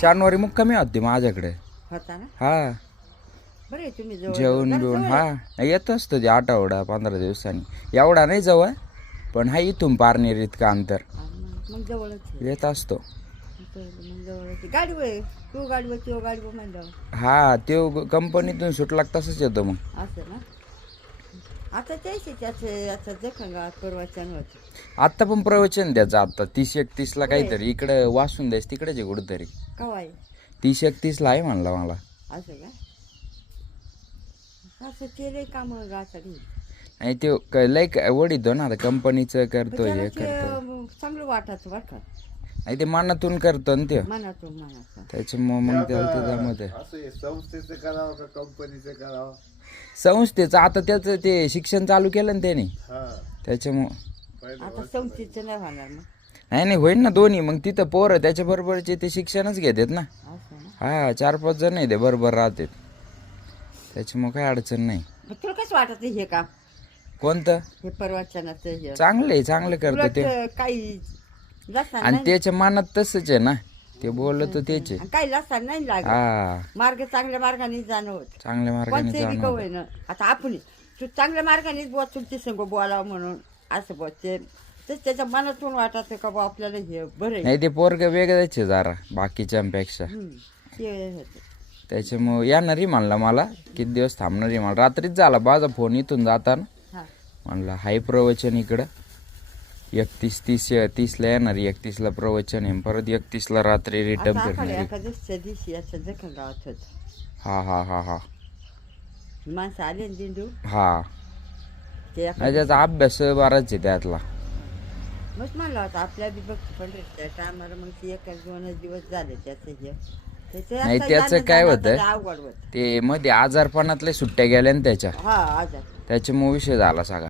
शनिवारी मुक्कामी होती माझ्याकडे. होता ना. हा बरे तुम्ही जवळ जेवण बिवून हा येत असतो ते आठवडा 15 दिवसांनी. एवढा नाही जवळ पण हा इथून पारनेर इतकं अंतर मग जवळच आहे. येत असतो. मग जवळच गाडीवर तू गाडीवर गाडीवर म्हणलं हा तो कंपनीतून सुटला की तसंच येतो मग. असं ना. आता त्याचे त्याचे आता जखम गावात परवाचन होतं. आत्ता पण प्रवचन द्यायचं आता 30-31ला काहीतरी इकडं वासून द्यायचं तिकडेच आहे कुठंतरी. कवा आहे 30-31ला आहे म्हणला मला. असं का असं केलंय काम गासाठी आणि ते लय वडीतो ना आता कंपनीचं करतो हे करतो. चांगलं वाटायचं बरं का. आणि ते मनातून करतो ना ते मनातून त्याच्यामुळे मग त्याला ते जमत आहे. असं संस्थेचं करावं का कंपनीचं करावं. संस्थेचं आता त्याचं ते शिक्षण चालू केलं ना त्याने हा त्याच्यामुळं. आता संस्थेचं नाही होणार मग. नाही होईल ना दोन्ही. मग तिथं पोरं त्याच्या बरोबरचे ते शिक्षणच घेतात ना. असं ना. हा 4-5 जण आहे ते बरोबर राहतात त्याच्यामुळे काही अडचण नाही. मग तुला कसं वाटत हे काम कोणतं हे परवाचनाचं हे चांगलं करतो ते. उलट काही लसण आणि त्याच्या मनात तसंच आहे ना ते बोलत त्याचे. काही लसण नाही लागत. हा मार्ग चांगल्या मार्गाने जाणं होत. चांगल्या मार्गाने कोणते बी जाणार. कवय ना आता आपण तू चांगल्या मार्गानेच बुवा तुमची संग बोलावं म्हणून असं बुवा ते त्याच्या मनातून वाटत का बुवा आपल्याला हे बरं आहे. नाही ते पोरग वेगळंच आहे जरा बाकीच्यांपेक्षा. ते होतं. त्याच्यामुळे येणारी म्हणला मला किती दिवस थांबणारी मला. रात्रीच झाला माझा फोन इथून जाताना. हा. म्हणला हाय प्रवचन इकडं 31-30ला येणारी. 31ला प्रवचन आहे परत 31ला रात्री रिटर्न आता फिरणारी. एखाद्या दिवशी याचं जखम गावात होत हा माणसं आले ना दिंडू हा ते नाही त्याचा अभ्यास बराच आहे त्यातला. मग म्हणलं होता आपल्या बी बघतो पण त्या टायमाला मग ते 1-2 दिवस झाले त्याचं हे नाही त्याचं काय होतं अवघड होत. ते मध्ये आजारपणातल्या सुट्ट्या गेल्या ना त्याच्या हा आजार त्याच्यामुळे विषय झाला सगळा.